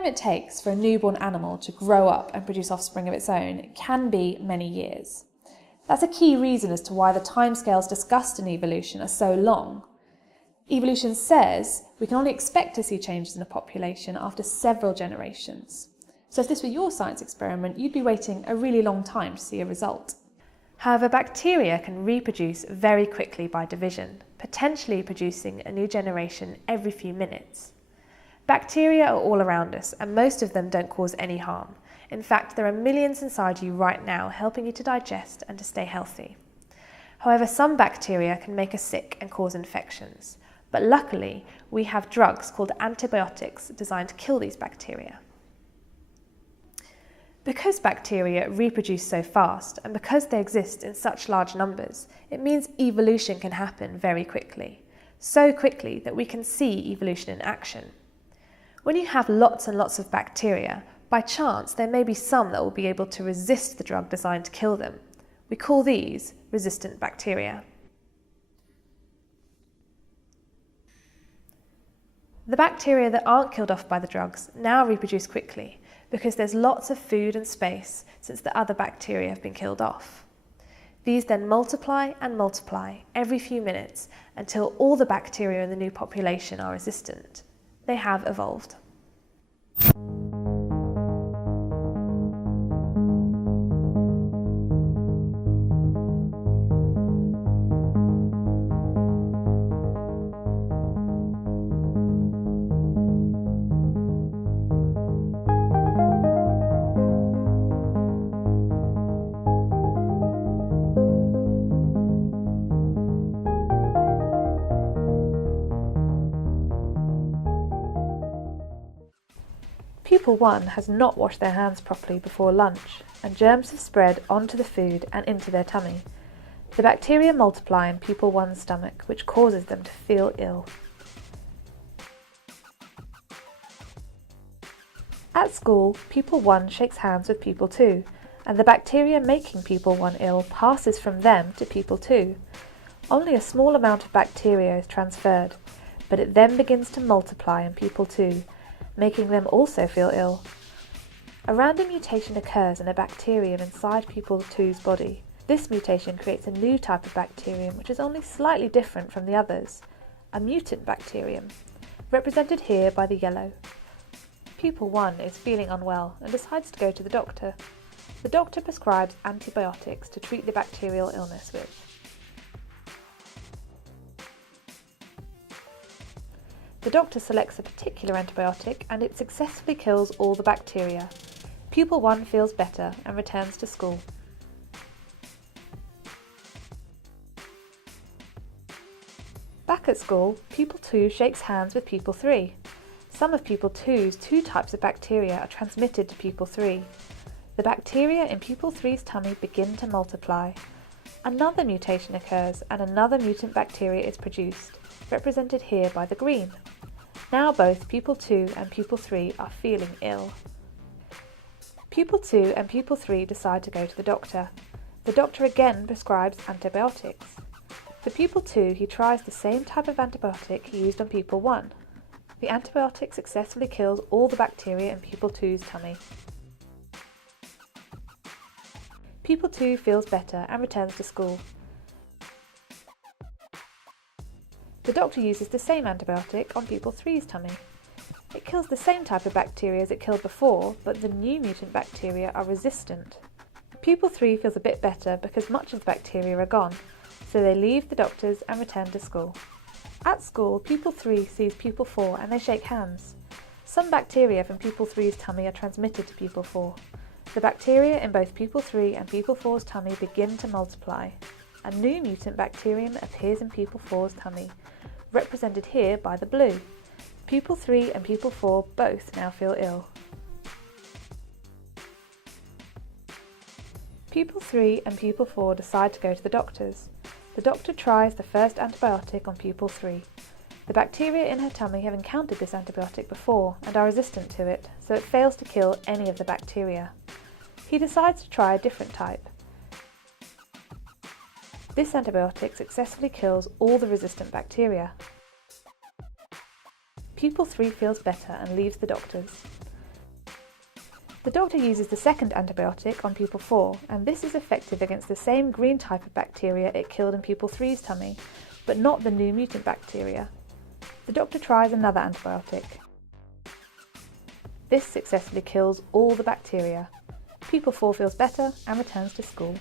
time it takes for a newborn animal to grow up and produce offspring of its own can be many years. That's a key reason as to why the timescales discussed in evolution are so long. Evolution says we can only expect to see changes in a population after several generations. So if this were your science experiment, you'd be waiting a really long time to see a result. However, bacteria can reproduce very quickly by division, potentially producing a new generation every few minutes. Bacteria are all around us, and most of them don't cause any harm. In fact, there are millions inside you right now helping you to digest and to stay healthy. However, some bacteria can make us sick and cause infections. But luckily, we have drugs called antibiotics designed to kill these bacteria. Because bacteria reproduce so fast, and because they exist in such large numbers, it means evolution can happen very quickly. So quickly that we can see evolution in action. When you have lots and lots of bacteria, by chance there may be some that will be able to resist the drug designed to kill them. We call these resistant bacteria. The bacteria that aren't killed off by the drugs now reproduce quickly because there's lots of food and space since the other bacteria have been killed off. These then multiply and multiply every few minutes until all the bacteria in the new population are resistant. They have evolved. Pupil 1 has not washed their hands properly before lunch, and germs have spread onto the food and into their tummy. The bacteria multiply in Pupil 1's stomach, which causes them to feel ill. At school, Pupil 1 shakes hands with Pupil 2, and the bacteria making Pupil 1 ill passes from them to Pupil 2. Only a small amount of bacteria is transferred, but it then begins to multiply in Pupil 2, making them also feel ill. A random mutation occurs in a bacterium inside Pupil 2's body. This mutation creates a new type of bacterium which is only slightly different from the others, a mutant bacterium, represented here by the yellow. Pupil 1 is feeling unwell and decides to go to the doctor. The doctor prescribes antibiotics to treat the bacterial illness with. The doctor selects a particular antibiotic and it successfully kills all the bacteria. Pupil 1 feels better and returns to school. Back at school, Pupil 2 shakes hands with Pupil 3. Some of Pupil 2's two types of bacteria are transmitted to Pupil 3. The bacteria in Pupil 3's tummy begin to multiply. Another mutation occurs and another mutant bacteria is produced, represented here by the green. Now both Pupil 2 and Pupil 3 are feeling ill. Pupil 2 and Pupil 3 decide to go to the doctor. The doctor again prescribes antibiotics. For Pupil 2, he tries the same type of antibiotic he used on Pupil 1. The antibiotic successfully kills all the bacteria in Pupil 2's tummy. Pupil 2 feels better and returns to school. The doctor uses the same antibiotic on Pupil 3's tummy. It kills the same type of bacteria as it killed before, but the new mutant bacteria are resistant. Pupil 3 feels a bit better because much of the bacteria are gone, so they leave the doctor's and return to school. At school, Pupil 3 sees Pupil 4 and they shake hands. Some bacteria from Pupil 3's tummy are transmitted to Pupil 4. The bacteria in both Pupil 3 and Pupil 4's tummy begin to multiply. A new mutant bacterium appears in Pupil 4's tummy, represented here by the blue. Pupil 3 and Pupil 4 both now feel ill. Pupil 3 and Pupil 4 decide to go to the doctor's. The doctor tries the first antibiotic on Pupil 3. The bacteria in her tummy have encountered this antibiotic before and are resistant to it, so it fails to kill any of the bacteria. He decides to try a different type. This antibiotic successfully kills all the resistant bacteria. Pupil 3 feels better and leaves the doctor's. The doctor uses the second antibiotic on pupil 4, and this is effective against the same green type of bacteria it killed in pupil 3's tummy, but not the new mutant bacteria. The doctor tries another antibiotic. This successfully kills all the bacteria. Pupil 4 feels better and returns to school.